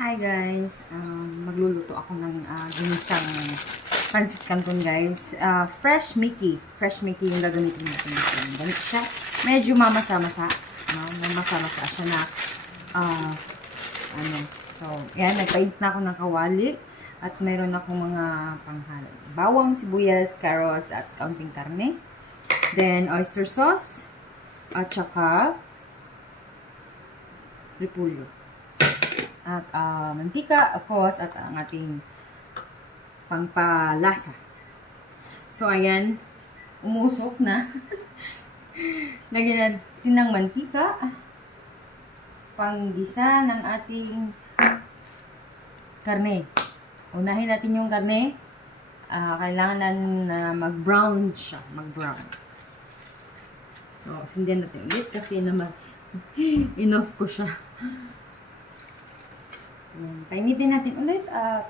Hi guys, magluluto ako ng ginisang pancit canton guys. Fresh Mickey yung gagamitin natin dito. Ganito siya. Medyo mamasa-masa. No? Mamasa-masa siya na So, yan, nagpaint na ako ng kawali at mayroon akong mga panghalog. Bawang, sibuyas, carrots at kaunting karne. Then oyster sauce at saka repolyo. At mantika, of course, at ang ating pangpalasa. So, ayan, umusok na. Lagyan natin ng mantika. Panggisa ng ating karne. Unahin natin yung karne. Kailangan na mag-brown siya. Mag-brown. So, sindihan natin ulit kasi naman enough ko siya. Painitin natin ulit at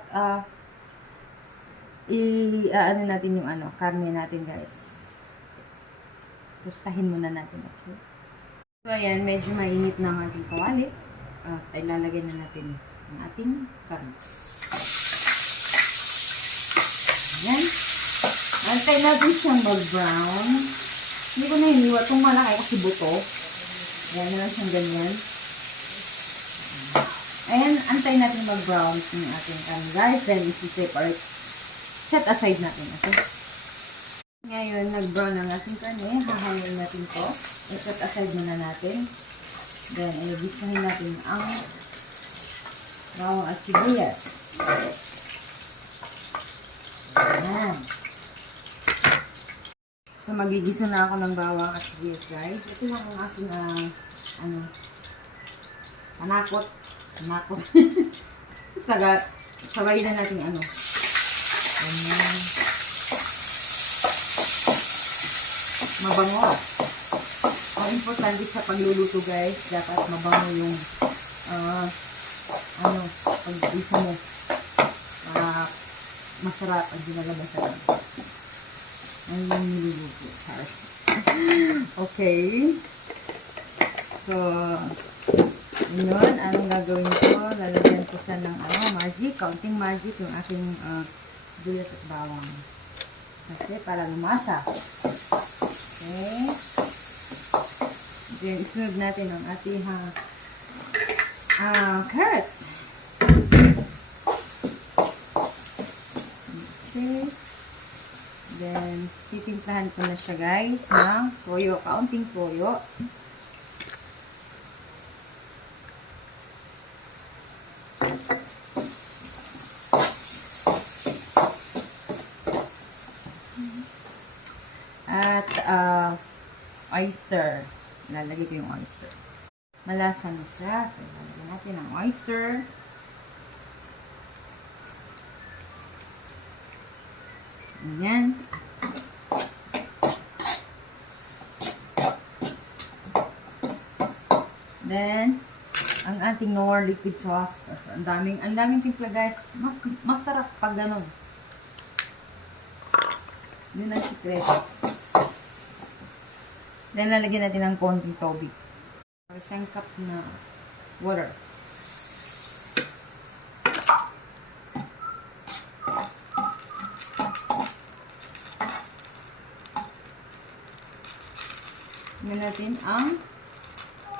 ano natin yung karne natin guys. Tustahin muna natin, okay? So ayan, medyo mainit na ang ating kawali at ilalagay na natin ang ating karne. Ayan. Antay natin siyang mag-brown. Hindi ko na hiniwa itong malaki kasi buto. Ayan na lang siyang ganyan. Ayan, antay natin mag-brown yung ating karne guys. Then, isi-separate. Set aside natin. Okay? Ngayon, nag-brown ang ating karne. Hahangin natin to. I-set aside muna natin. Then, i-gisahin natin ang bawang at sibuyas. Ayan. So, magigisa na ako ng bawang at sibuyas guys. Ito lang ang aking panakot. Sabay na natin Ayan. Mabango. Ang importante sa pagluluto guys, dapat mabango yung pag-isa mo. Masarap ang ginagabasan. Ang yung niluluto. Okay. So, yun, anong gagawin ko? Lalagyan ko siya ng magic, kaunting magic yung aking sibuyas at bawang. Kasi para lumasa. Okay. Then, isunod natin ang ating carrots. Okay. Then, titimplahan ko na siya guys ng toyo, kaunting toyo. At oyster. Lalagay ko yung oyster. Malasa na siya. So, lalagyan natin ang oyster. Ayan. Then, ang ating Knorr liquid sauce. Ang daming timpla guys. Masarap pag ganun. Yun ang sikreto. Then, lalagyan natin ng konting tubig. Isang cup na water. Tingnan natin ang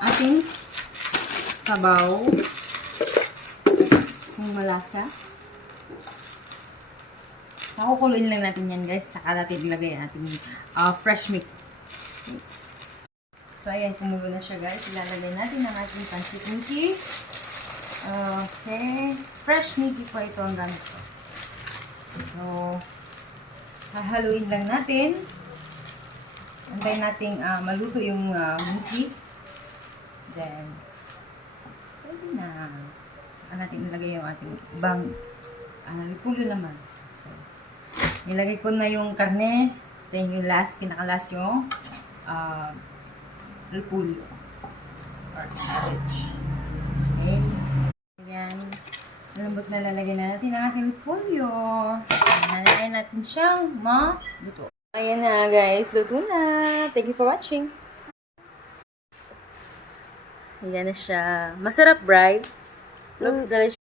ating sabaw. Kung malasa. Pakukuloyin lang natin yan guys. Saka natin ilagay natin fresh meat. So, ayan, kumulo na siya guys. Ilalagay natin ang ating pancit Mickey. Okay. Fresh Mickey po ito ang gamit ko. So, hahaluin lang natin. Antayin natin maluto yung Mickey. Then, pwede na. Saka natin ilagay yung ating ibang repolyo naman. So, nilagay ko na yung karne. Then, yung pinaka-last yung repolyo or cabbage. Okay. Ayan. Malambot na lalagay na natin ang ating repolyo. Hanapin natin siyang maluto. Ayan na guys. Luto na. Thank you for watching. Ayan na siya. Masarap, right? Looks delicious.